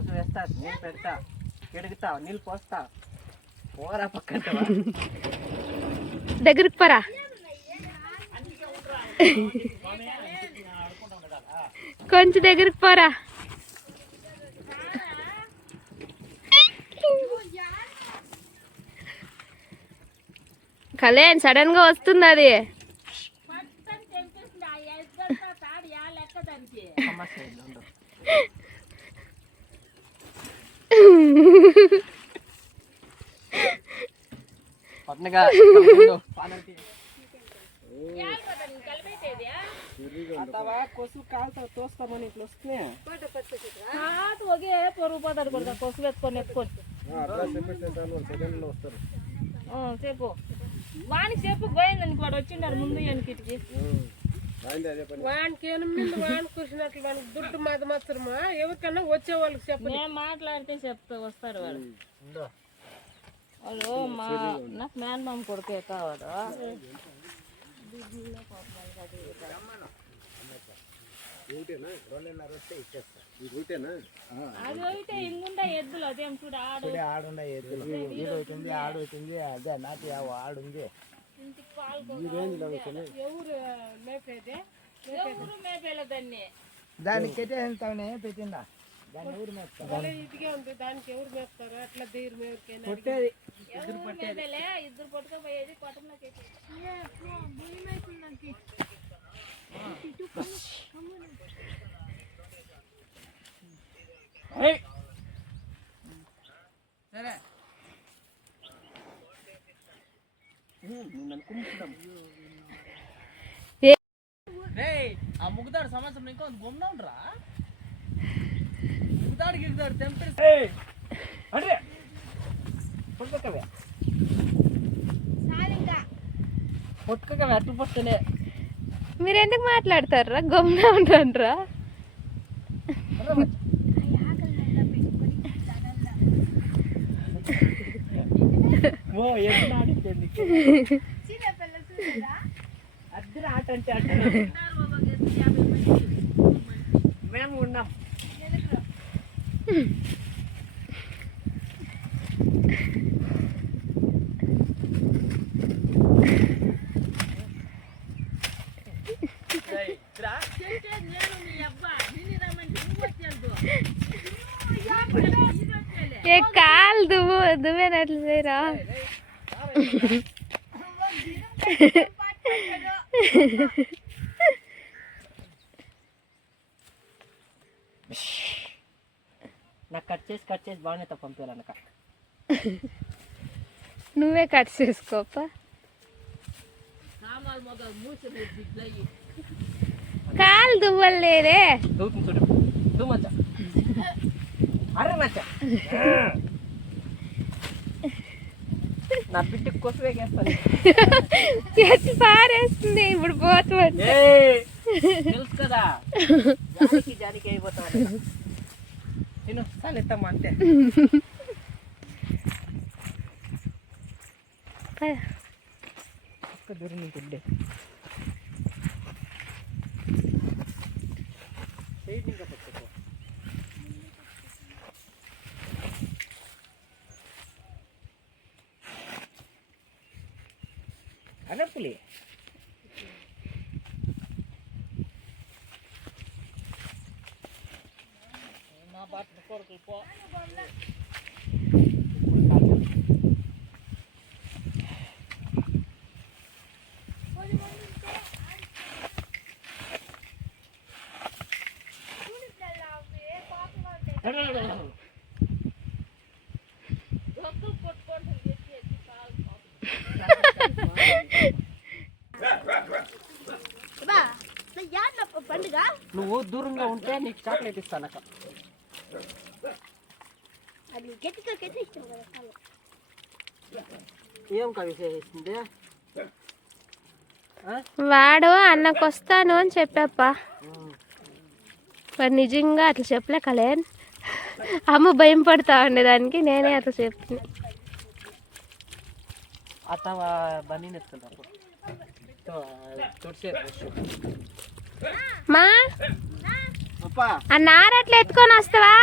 కోసం వేస్తా, నీళ్ళు పెడతా, కిడుగుతా, నీళ్ళు పోస్తా. పోరా పక్కన దగ్గరికి పరా. కొంచెం దగ్గరికి పోరా. కళ్యాణ్ సడన్ గా వస్తుంది అది. కొసు కాలుతో తోస్తామని ఇట్లా వస్తున్నాయి. పొరుగు పోతాడు కూడా కొసు ఎత్తుకొని చెప్పు వానికి చెప్పు పోయిందని వాడు వచ్చిండారు ముందు వెనకిటికి వానికి ఎనిమిది వానికి కూర్చున్నట్లు వానికి దుడ్డు మాది మాత్రమా ఎవరికన్నా వచ్చే వాళ్ళకి చెప్పు. నేను మాట్లాడితే చెప్తా వస్తారు వాళ్ళు. వాళ్ళు నాకు మ్యాన్ మామ కొడుకే కావాడు. అది అయితే ఇంగుండా ఎద్దులు అదేం చూడు ఆడుండే ఎద్దులు ఆడుతుంది అదే నాకు ఆడుంది. ఎవరు మేపేలా దాన్ని దానికి వెళ్తానే పెట్టిందా దాన్ని ఊరు మేపుతారు. ఇదిగే ఉంది దానికి ఎవరు మేపుతారు అట్లా దేరు మేపేది ఇద్దరు పట్టుకోపోయేది కొట్టంలోకి. సరే ఆ ముగ్గుదాడు సంవత్సరం ఇంకో బొమ్మ ఉండరా ముగ్గుదాడు గిగుదాడు తెంపేసి అంటే పొట్టుకవే పొట్టుకవే అట్టు పొట్టలే. మీరు ఎందుకు మాట్లాడతారా? గమ్మున ఉంటారా? ఓ ఎంత ఆడింది అద్దరు ఆట అంటే అట్ట మేము ఉన్నాం. ఏ కాలు దువ్వేనట్లు చేయరా? నాకు కట్ చేసి బాగానే పంపించాలనక. నువ్వే కట్ చేసుకోపా. కాలు దువ్వలేదే. చూడు మచ్చ అరే మచ్చ నా బిడ్డ కొసవేస్తాను చేసి పారేస్తుంది. ఇప్పుడు పోతుంది తెలుసు కదా జానికి అయిపోతాను. నేను సాలెత్తమ్మా అంతే. దూరం నీకుండే ఇంకా పట్టుకో. అనప్పులే నా బాట కొరకు పో. నువ్వు దూరంగా ఉంటే నీకు చాక్లెట్ ఇస్తాను అక్క. ఏం కవిసేస్తుంది? వాడు అన్నకు వస్తాను అని చెప్పాప్ప. మరి నిజంగా అట్లా చెప్పలే కళ్యాణ్. అమ్మ భయం పడతా ఉండేదానికి నేనే అట్లా చెప్తున్నా. అత్తవా బన్నీ ఎత్తుకుంటారు మా ఆ నార అట్లా ఎత్తుకొని వస్తావా?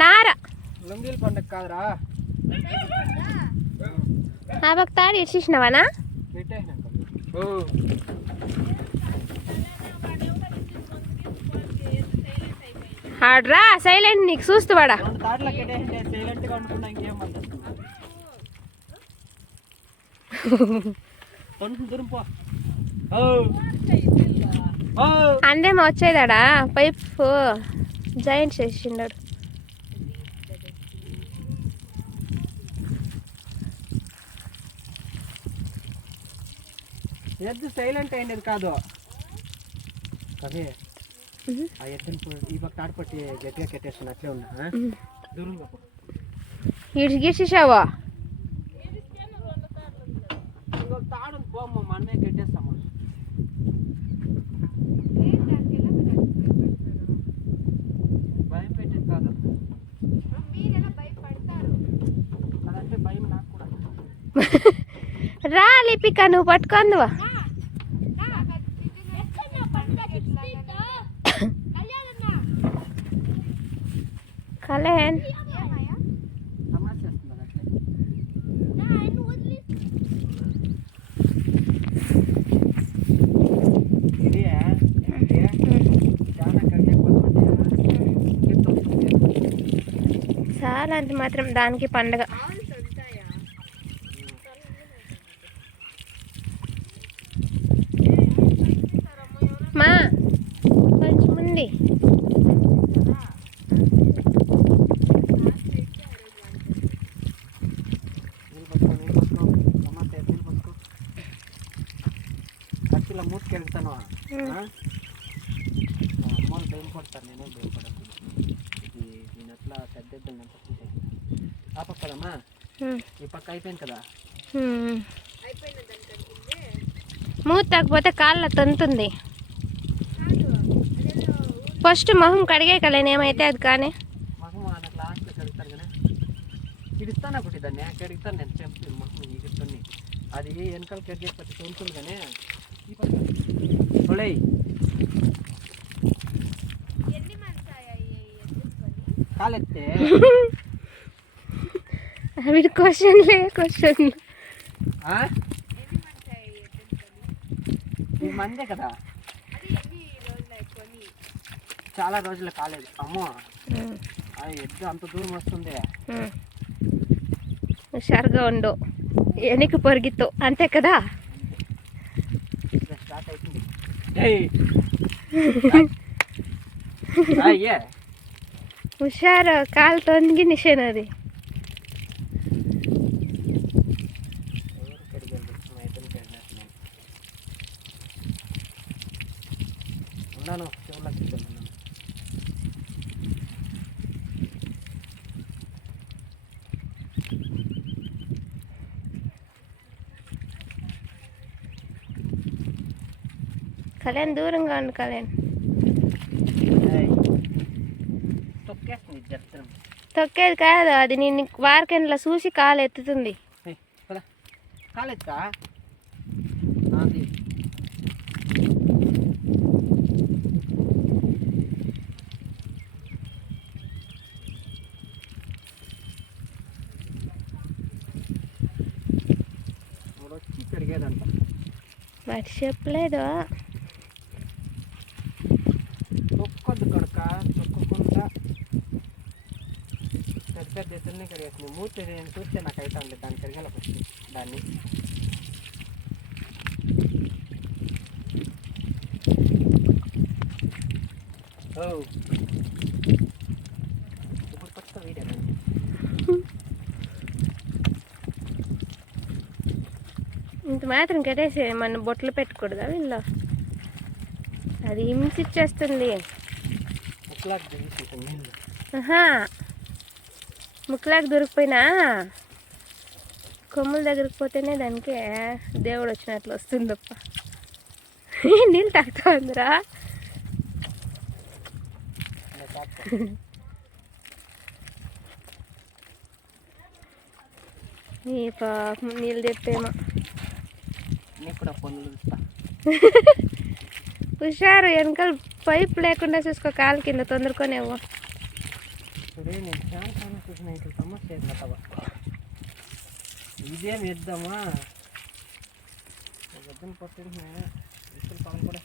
నార లుంగీల పండుగ కాదురా. ఆ పక్క తాడి ఇచ్చేసినావానా? పెట్టేసినాక ఆడ్రా సైలెంట్ నీకు చూస్తూ వాడా. 2 తాడ్ల కట్టేసింటే సైలెంట్గా అనుకున్నా. ఇంకేం పడుతుంది కొంచెం దూరం పో. అందేమో వచ్చేదాడా పైప్ జాయింట్ చేసిండాడు. ఎద్దు సైలెంట్ అయినది కాదు అదే ఆ ఎద్దుని ఈ పక్క తాడిపట్టి గట్టిగా కట్టేస్తున్నా. అట్లే ఉన్నా దూరంగా పో. గీసేసావా? ఇంకొక తాడు పోమ్మ మనమే కట్టేస్తాము. భయం పెట్టేది కాదు అదంటే భయం నాకు కూడా. రా లిపిక నువ్వు పట్టుకుందువా. కళ్యాణ్ సమస్య వస్తుంది అట్లే. ఇది చాలా కట్టేపోతుంటే చాలా అంటే మాత్రం దానికి పండగ. మా కొంచెం ఉంది. ఖర్చులో మూసుకెళ్తాను. అమ్మోళ్ళు భయపడతారు, నేను భయపడను. ఇది నేను అట్లా పెద్ద ఆ పక్క కదమ్మా, ఈ పక్క అయిపోయింది కదా. మూత తాకపోతే కాళ్ళ తంతుంది. ఫస్ట్ మొహం కడిగే కలేని ఏమైతే అది కానీ మొహం అట్లా లాస్ట్లో కడుగుతారు కానీ ఇడిస్తాను ఒకటి దాన్ని కడుగుతాను నేను చెంపి మొహం ఇడుతుంది. అది వెనకాల కడిగేపట్టి ఉంటుంది కానీ ఈ పక్క చూడయి కాలెత్తే వీడి క్వశ్చన్లే క్వశ్చన్. ఈ మందే కదా, చాలా రోజులు కాలేదు. అమ్మో ఎద్దు అంత దూరం వస్తుంది. హుషారుగా ఉండు, వెనక్కి పొరిగితో అంతే కదా. స్టార్ట్ అవుతుంది. హుషారు కాలు తొంగి నిషేన్ అది. ఉన్నాను చెవులకి కళ్యాణ్ దూరంగా ఉండు కళ్యాణ్. తొక్కేస్తుంది జత్రం. తొక్కేది కాదు, అది నేను వారికెండ్లో చూసి కాలు ఎత్తుతుంది. కాలేదుకా వచ్చి పెరిగేదంట. వాటి చెప్పలేదు. తొక్కదు కనుక తొక్కకుండా పెద్ద పెద్ద ఎత్తుల్ని కడిగేస్తుంది. మూర్తి నేను చూస్తే నాకు అయితే ఉంది దాన్ని కడిగేలా వస్తుంది దాన్ని. ఇప్పుడు కొత్త వీడియో ఇంత మాత్రం కట్టేసి మన బొట్లు పెట్టకూడదా వీళ్ళు? అది హింసిచ్చేస్తుంది. ముక్కలాగా దొరికిపోయినా కొమ్ముల దగ్గరికి పోతేనే దానికి దేవుడు వచ్చినట్లు వస్తుందప్ప. నీళ్ళు తాగుతా ఉందిరా. ఈ పాపం నీళ్ళు తెప్పేమో. హుషారు, వెనకాల పైప్ లేకుండా చూసుకో, కాలు కింద తొందరకొనేవో. సరే నేను చాలా చూసిన ఇట్లా సమస్య ಇಲ್ಲ ತವ ఇదేం ఇద్దామా వద్దన పట్టిన ఇసులు పాలు కూడా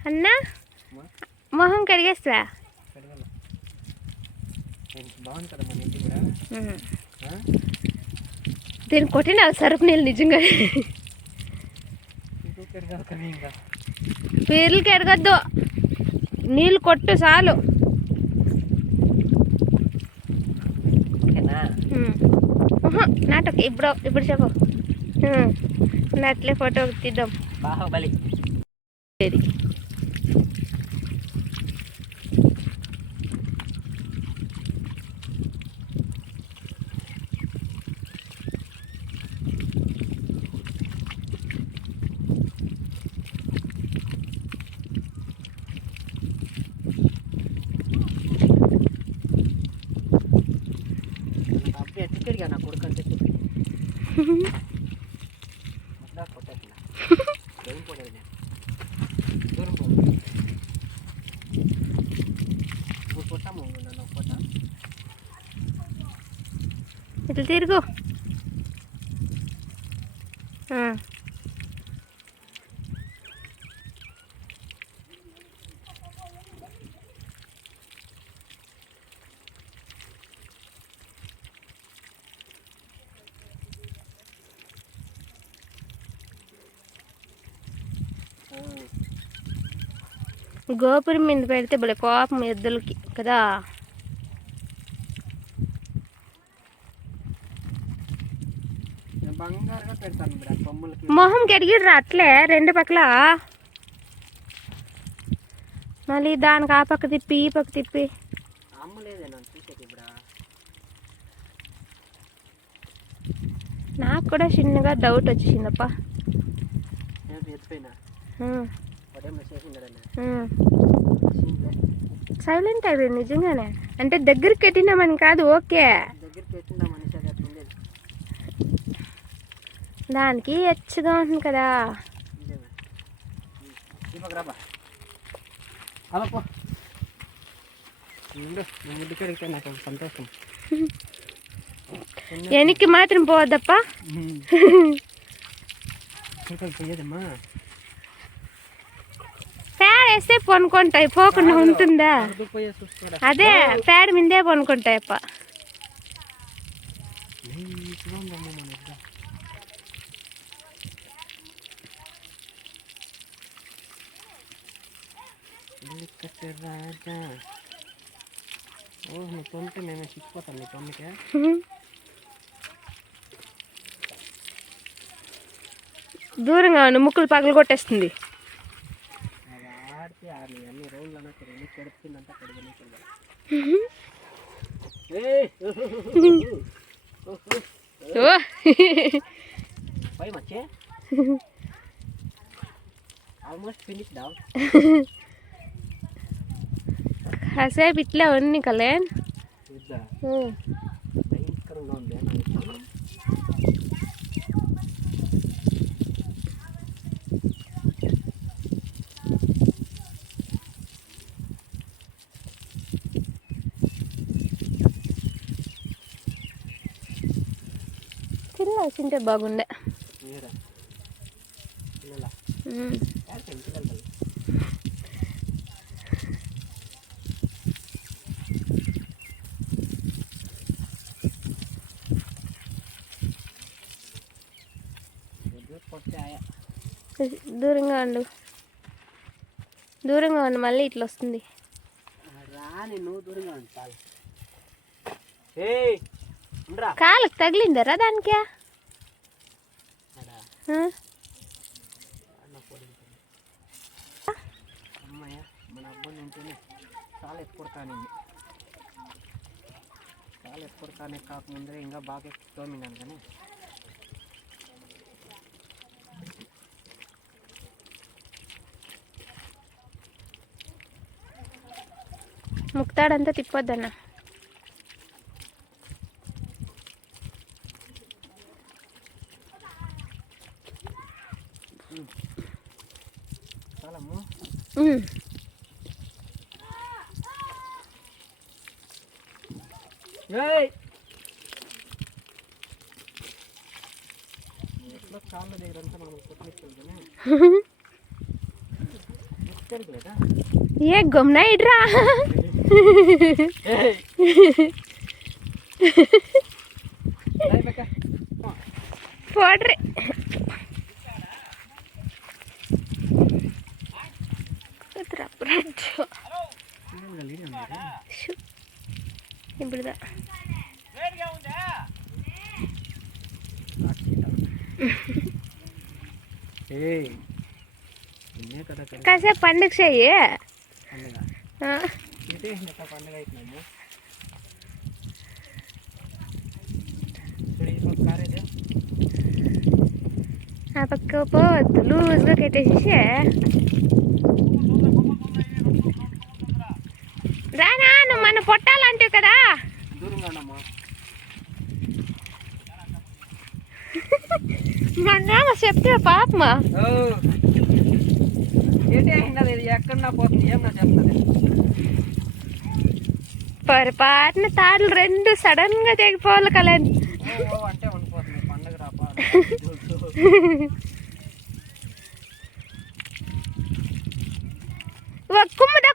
అన్నా మొహం కడిగేస్తా కడగల బాగుంది కదా మన ఇంటి కూడా దీన్ని కొట్టిన సరుపు నీళ్ళు నిజంగా ఇంకో కడగాలి కానీ ఇంకా పేర్లు కడగద్దు నీళ్ళు కొట్టు చాలు ఓకేనా నాటక ఇప్పుడు చెప్పు అట్లే ఫోటో తీద్దాం బాహుబలి అప్పుడే ఎత్తికడిగా నా కొడుకు అంటే కొట్టేసిన దూరం పోలేదు నేను దూరం పోలేదు ఇప్పుడు కొట్టాము నన్ను కొట్ట ఇట్లా తిరుగు గోపురం మీద పెడితే భలే కోపం ఎద్దులకి కదా బంగారుగా పెడతాను ఇప్పుడు కొమ్ములకి మొహం కడిగిర్రా అట్లే రెండు పక్కల మళ్ళీ దానికి ఆ పక్క తిప్పి ఈ పక్క తిప్పి అమ్మలేదే నన్ను చూసేది ఇప్పుడు నాకు కూడా చిన్నగా డౌట్ వచ్చిందప్ప ఎత్తిపోయినా పడేమో చేసిండనే సైలెంట్ అయిపోయింది నిజంగానే అంటే దగ్గరికి పెట్టినామని కాదు ఓకే దగ్గరికి పెట్టిందా మనిషి అది అట్లా ఉండేది దానికి ఎచ్చగా ఉంటుంది కదా రాబా అబ్బా ముడ్డు కడిగితే నాకు సంతోషం వెనక్కి మాత్రం పోవద్దప్ప పోయేదమ్మా పేడ వేస్తే పనుకుంటాయి పోకుండా ఉంటుందా అదే పేడ మిందే పనుకుంటాయప్ప రాజా ఓ నువ్వు తొమ్మిది మేము చిక్కిపోతాను నీ తొమ్మికే దూరంగా ముక్కులు పగలు కొట్టేస్తుంది ఆడితే ఆడి అన్ని రోజులన్నా తిరిగి కడుపుతుందంతా కడుగునే పై మచ్చే ఆల్మోస్ట్ ఫినిష్ డా కాసేపు ఇట్లా ఉంది కళ్యాణ్ భయంకరంగా ఉంది చిన్న వచ్చింటే బాగుండే దూరంగా ఉండు మళ్ళీ ఇట్లా వస్తుంది రాని నువ్వు దూరంగా ఉంటాను కాళ్ళకి తగిలిందరా దానికి అమ్మాయ మన అబ్బాయి ఉంటేనే చాలా ఎత్తుకొడతానండి చాలా ఎత్తుకొడతానే కాకముందే ఇంకా బాగా తోమినాను కానీ ముక్తాడంతా తిప్పొద్దన్న ఏయ్ ఎట్లా కాళ్ళ దగ్గర అంతా మనం కొట్టించుకుంటానే లేదా ఏ గమ్నా ఇడ్రా పోడ్రి ఇప్పుడుదా కాసేపు పండుగ చెయ్యి పండుగ అయిపోయింది ఆ పక్క పోవద్దు లూజ్గా కట్టేసేసి రానా నువ్వు మన పొట్టాలంటావు కదా మన చెప్తే పాపమా ఎక్కడ పోతుంది ఏమన్నా చెప్తుంది పొరపాటున తాళ్ళు రెండు సడన్ గా తెగిపోవాలి కళ్యాణ్ అంటే ఉండిపోతుంది పండుగ రాపా కుమ్మదా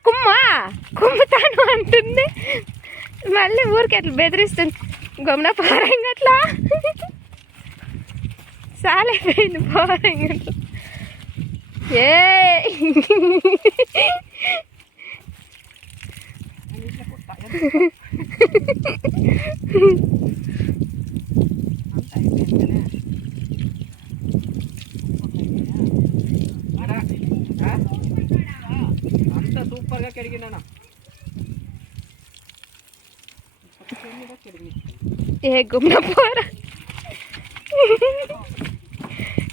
కుమ్ముతాను అంటుంది మళ్ళీ ఊరికి అట్లా బెదిరిస్తుంది గమ్మున పోరంగట్లా సాలైపోయింది పోరంగట్లా ఏ అంత సూపర్ గా కడిగినా ఏ గుమ్మ పోరా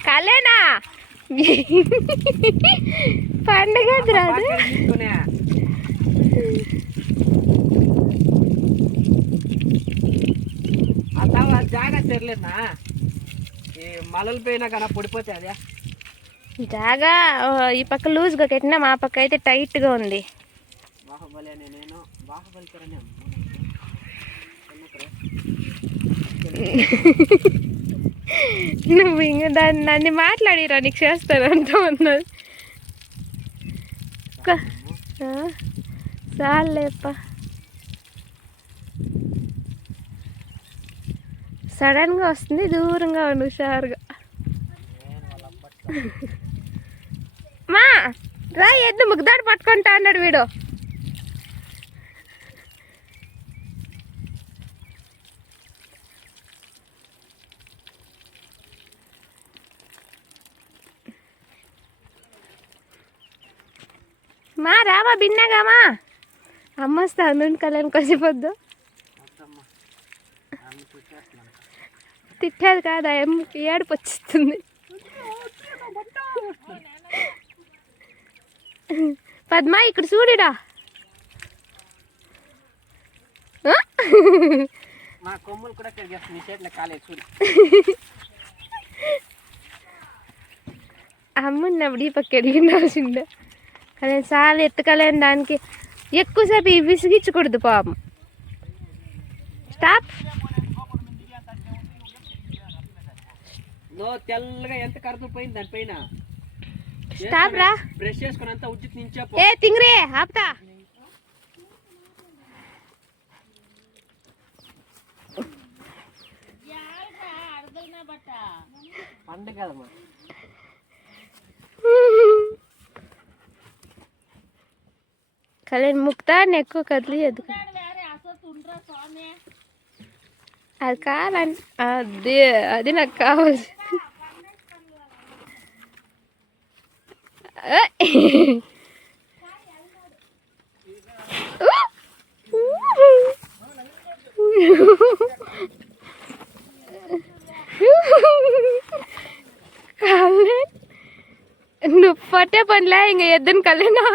కాలేనా పండుగ రాదు అలా జాగా తెరలేదా ఈ మలలు పోయినా కానీ పొడిపోతే అదే జాగా ఈ పక్క లూజ్గా కట్టినా మా పక్క అయితే టైట్గా ఉంది బాహుబలి అని నేను బాహుబలి నువ్వు ఇంకా దాన్ని నన్ను మాట్లాడిరా నీకు చేస్తాను అంత ఉన్నది చాలేప్ప సడన్గా వస్తుంది దూరంగా ఉండు హుషారుగా మా రా ఎద్దు ముగ్గుదాడు పట్టుకుంటా అన్నాడు వీడు మా రావా బిన్నగామా అమ్మస్తా నూనె కళ్యాణ్ కొద్దిపోద్దు తిట్టేది కాదు అమ్మకి ఏడుపు వచ్చిస్తుంది పద్మా ఇక్కడ చూడిరా మా కొమ్ములు కూడా తిరిగేస్తుంది చేతిలో కాలేదు చూడు అమ్మున్నప్పుడు ఈ పక్క ఎడిగినాల్సిందే కానీ చాలా ఎత్తుకలేని దానికి ఎక్కువసేపు ఇవి విసిగించకూడదు పాపం స్టాప్ తెల్లగా ఎంత కరుపు పోయింది దానిపైన స్టాప్ రా బ్రష్ చేసుకుని అంతా ఉచిత నుంచే ఏ తింగరే ఆపుతా పండుగ కదమ్మా కళ్యాణ్ ముక్తా ఎక్కువ కదిలి ఎదుగు అది కావాలని అది నాకు కావాలి నువ్వు పట్టే పనిలే ఇంక ఎద్దును కళ్యాణా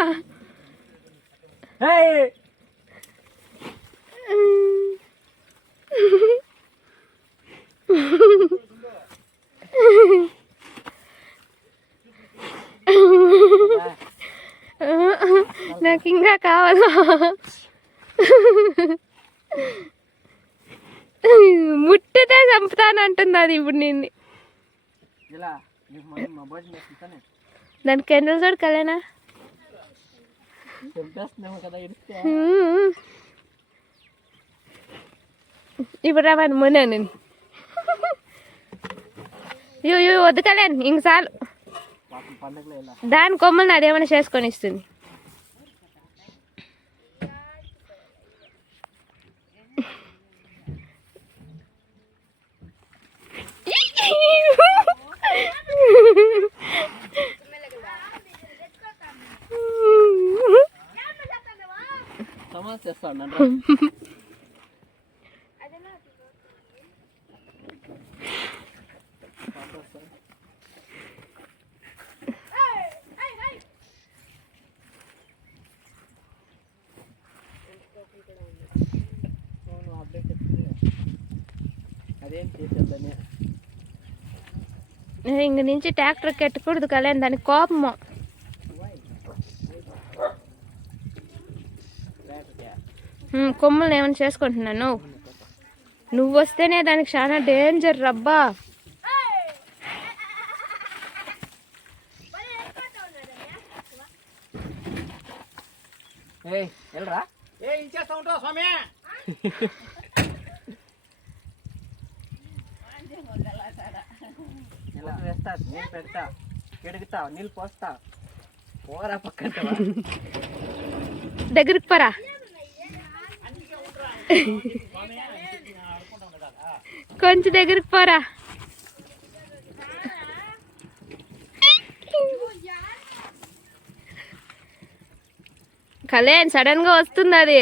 నాకు ఇంకా కావాలా ముట్టితే చంపుతానంటుంది అది ఇప్పుడు నిన్ను. ఇలా మా భోజనం వేస్తానే దానికి ఎండలు చూడు కలేనా చంపేస్తున్నాము కదా ఇడిస్తే. ఇప్పుడు రావని మొన్న నేను వద్దు కలేను ఇంక చాలు. పాపం పండగలో ఇలా దాని కొమ్మల్ని అదేమైనా చేసుకొని ఇస్తుంది. సమాజ్ చేస్తాను అదేం చేసేద్దని. ఇంక నుంచి ట్రాక్టర్ కెట్టకూడదు కలేను దానికి కోపము. కొమ్మల్ని ఏమైనా చేసుకుంటున్నాను. నువ్వు వస్తేనే దానికి చాలా డేంజర్ రబ్బా. వెళ్ళరా ఇచ్చేస్తా ఉంటావు స్వామి. ఇలా వేస్తా నీళ్ళు పెడతా కెడుగుతా నీళ్ళు పోస్తా పోరా పక్కన దగ్గరికి పరా. కొంచెం దగ్గరికి పోరా. కళ్యాణ్ సడన్ గా వస్తుంది అది.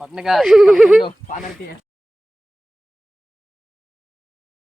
పట్నగా పానర్తి